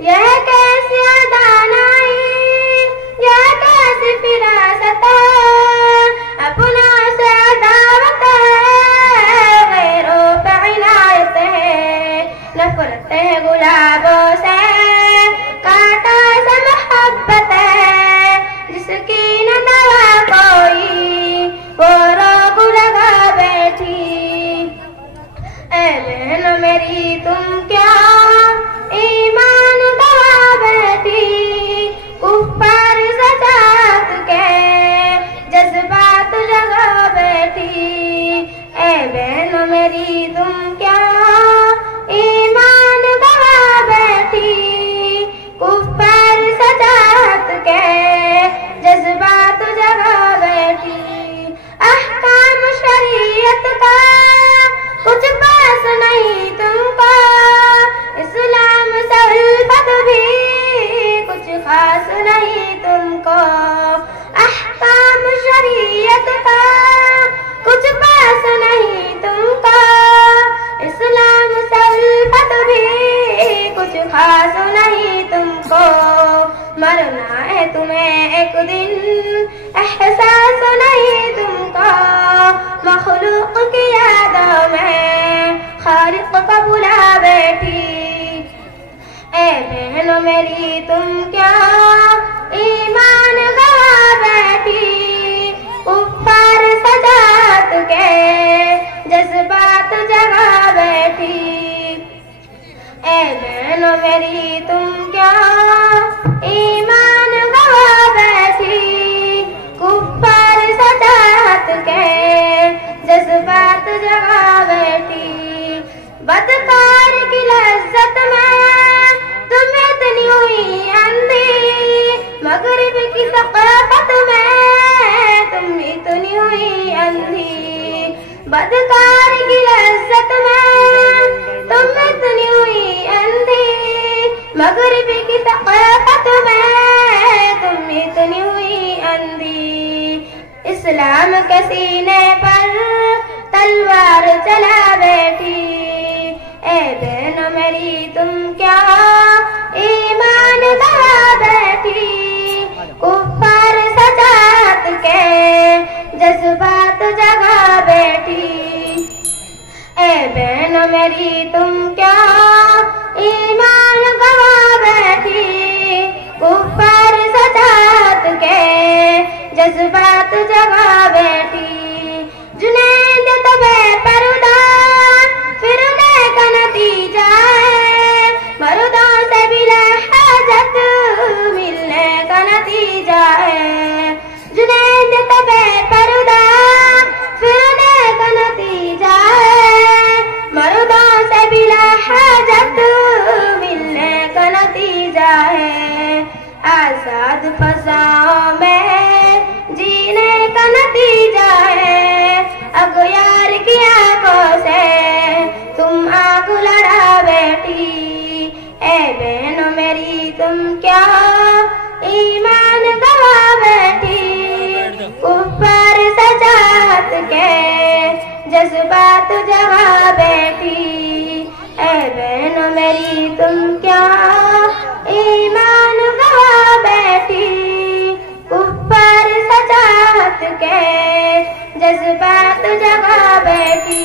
यह कैसी अदानाई, यह कैसी फिरासत है, अपनों से अदावत है, गैरों पे इनायत है। नफरत है गुलाबों से, कांटा से मोहब्बत है, जिसकी न दवा कोई वो रोग लगा बैठी। ऐ बहन मेरी तुम क्या ईमान गवा बैठी, कुफ्फार सजात के जज्बात जगा बैठी। ऐ बहन मेरी तुम क्या ईमान गवा बैठी, कुफ्फार सजात के जज्बात जगा बैठी। अहकाम शरीयत का कुछ पास नहीं तुमको, इस्लाम से उल्फत भी कुछ खास नहीं तुमको। अहकाम शरीयत का कुछ पास नहीं तुमको, इस्लाम से उल्फत भी कुछ खास नहीं तुमको। मरना है तुम्हें एक दिन, एहसास नहीं तुमको, मखलूक की यादों में खालिक को भुला बैठी। ऐ बहन मेरी तुम क्या ईमान गवा बैठी, कुफ्फार सजात के जज्बात जगा बैठी। ऐ बहन मेरी तुम क्या ईमान गवा बैठी, कुफ्फार सजात के जज्बात जगा बैठी। बदकार की लज्जत में तुम इतनी हुई अंधी, मगरिब की सकाफत में तुम इतनी हुई अंधी। बदकार की लज्जत में तुम इतनी हुई अंधी, मगरिब की सकाफत में तुम इतनी हुई अंधी। इस्लाम के सीने पर तलवार चला बैठी। ऐ बहन मेरी तुम क्या ईमान गवा बैठी, कुफ्फार सजात के जज्बात जगा बैठी। ऐ बहन मेरी तुम क्या ईमान गवा बैठी, कुफ्फार सजात के जज्बात जगा बैठी। जुनैद तबे पर्दा फिरने का नतीजा है, मर्दों से बिला हाजत मिलने का नतीजा है। जुनैद तबे पर्दा फिरने का नतीजा है, मर्दों से बिला हाजत मिलने का नतीजा है। आजाद फजाओं में जीने का नतीजा है, अगयार की आंखों से तुम आग लड़ा बैठी। ऐ बहन मेरी तुम क्या ईमान गवा बैठी, कुफ्फार सजात के जज्बात जगा बैठी। ऐ बहन मेरी तुम क्या ईमान गवा बैठी, कुफ्फार सजात के जज्बात जगा बैठी।